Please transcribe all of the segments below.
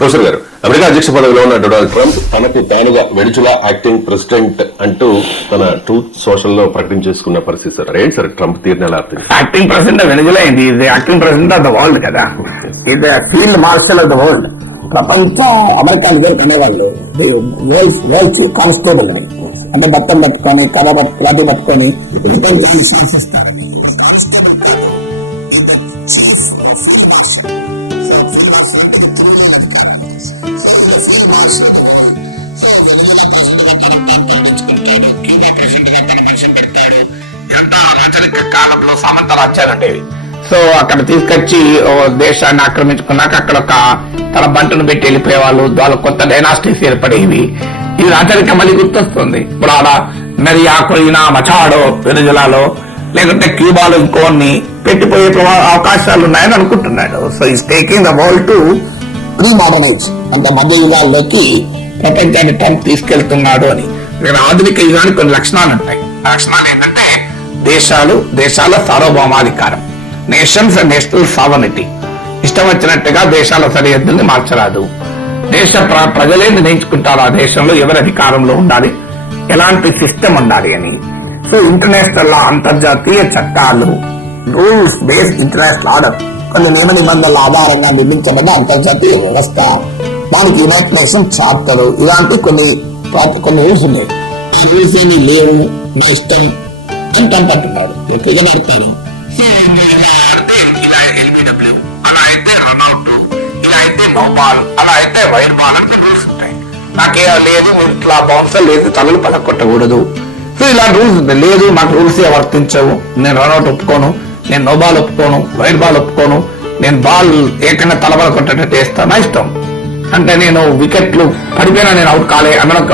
Professor గారు, America అధ్యక్ష పదవిలో ఉన్న డొనాల్డ్ ట్రంప్ తనకు తానుగా వెనిజులా యాక్టింగ్ ప్రెసిడెంట్ అంటూ తన ట్రూత్ సోషల్ లో ప్రకటించేసుకున్న పరిస్థితి సార్. ఏంటి సార్ ట్రంప్ తీరుని ఎలా అర్థం? యాక్టింగ్ ప్రెసిడెంట్ వెనిజులా ఏంటి? ఇది acting president of the world కదా. ఇది field marshal of the world. ప్రపంచ అమెరికా లీడర్ అనేవాళ్ళు వరల్డ్ చీఫ్ కానిస్టేబుల్ అని, అంటే బట్టం పట్టుకొని కథ పట్టుకొని కాలంలో సామంత రాజ్యాలు ఉండేవి. సో అక్కడ తీసుకొచ్చి దేశాన్ని ఆక్రమించుకున్నాక అక్కడ ఒక తన బంటను పెట్టి వెళ్ళిపోయేవాళ్ళు. వాళ్ళ కొత్త డైనాస్టీస్ ఏర్పడేవి. ఇది రాచరిక మళ్ళీ గుర్తొస్తుంది. ఇప్పుడు ఆడ మెరియా, కొయినా, మచాడో వెనిజులాలో, లేకుంటే క్యూబాలో ఇంకోన్ని పెట్టిపోయే అవకాశాలు ఉన్నాయని అనుకుంటున్నాడు. So is taking the world to pre modernise, అంటే మధ్య యుగాల్లోకి ప్రపంచాన్ని ట్రంప్ తీసుకెళ్తున్నాడు అని. ఇక్కడ ఆధునిక యుగానికి కొన్ని లక్షణాలు ఉంటాయి. లక్షణాలు ఏంటంటే దేశాల సార్వభౌమాధికారం, నేషన్స్ అండ్ నేషనల్ సావర్నిటీ. ఇష్టం వచ్చినట్టుగా దేశాల సరిహద్దుల్ని మార్చరాదు. దేశ ప్రజలే నిర్ణయించుకుంటారు ఆ దేశంలో ఎవరి అధికారంలో ఉండాలి, ఎలాంటి సిస్టమ్ ఉండాలి అని. సో ఇంటర్నేషనల్ లా, అంతర్జాతీయ చట్టాలు, రూల్స్ బేస్డ్ ఇంటర్నేషనల్ ఆర్డర్, కొన్ని నియమ నిబంధనల ఆధారంగా నిర్మించబడిన అంతర్జాతీయ వ్యవస్థ, దానికి యునైటెడ్ నేషన్స్ చార్టర్, ఇలాంటి కొన్ని రూల్స్ ఉన్నాయి. రూల్స్ ఏమి లేవు, నా ఇష్టం అని అంటున్నాడు. ఎక్కడతారు అలా అయితే రన్అట్, ఇలా అయితే నో బాల్, అలా అయితే వైడ్ బాల్ అని రూల్స్ ఉంటాయి. నాకే లేదు, ఇట్లా బౌన్సర్ లేదు, తలలు పలకొట్టకూడదు. సో ఇలా రూల్స్ లేదు, నాకు రూల్స్ వర్తించవు. నేను రన్అట్ ఒప్పుకోను, నేను నో బాల్ ఒప్పుకోను, వైడ్ బాల్ ఒప్పుకోను, నేను బాల్ ఏకన్నా తలబల కొట్టేటట్టు వేస్తాను, నా ఇష్టం. అంటే నేను వికెట్లు పడిపోయినా నేను అవుట్ కాలే అనడం.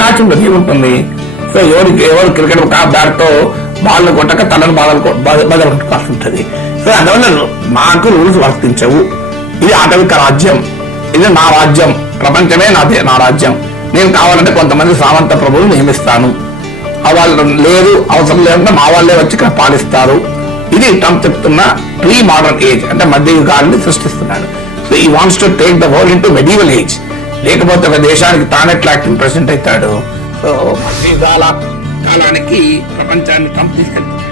మ్యాచ్ ఉంటుంది, ఏముంటుంది. సో ఎవరు క్రికెట్ బ్యాట్ తో బాల్ కొట్టక తలను బదలు కొట్టుకోవాల్సి. సో అందువల్ల నాకు రూల్స్ వర్తించవు. ఇది ఆటవిక రాజ్యం, ఇది నా రాజ్యం, ప్రపంచమే నా రాజ్యం. నేను కావాలంటే కొంతమంది సామంత ప్రభువులు నియమిస్తాను, వాళ్ళు లేదు అవసరం లేకుండా మా వాళ్ళే వచ్చి ఇక్కడ పాలిస్తారు. ఇది ట్రంప్ చెప్తున్న ప్రీ మోడర్న్ ఏజ్, అంటే మధ్య యుగాన్ని సృష్టిస్తున్నాడు. సో ఈ wants to take the world into medieval age. లేకపోతే ఒక దేశానికి తానెట్లా యాక్టింగ్ ప్రెసిడెంట్ అవుతాడు. సో మధ్య యుగాల కాలానికి ప్రపంచాన్ని ట్రంప్ తీసుకెళ్తాడు.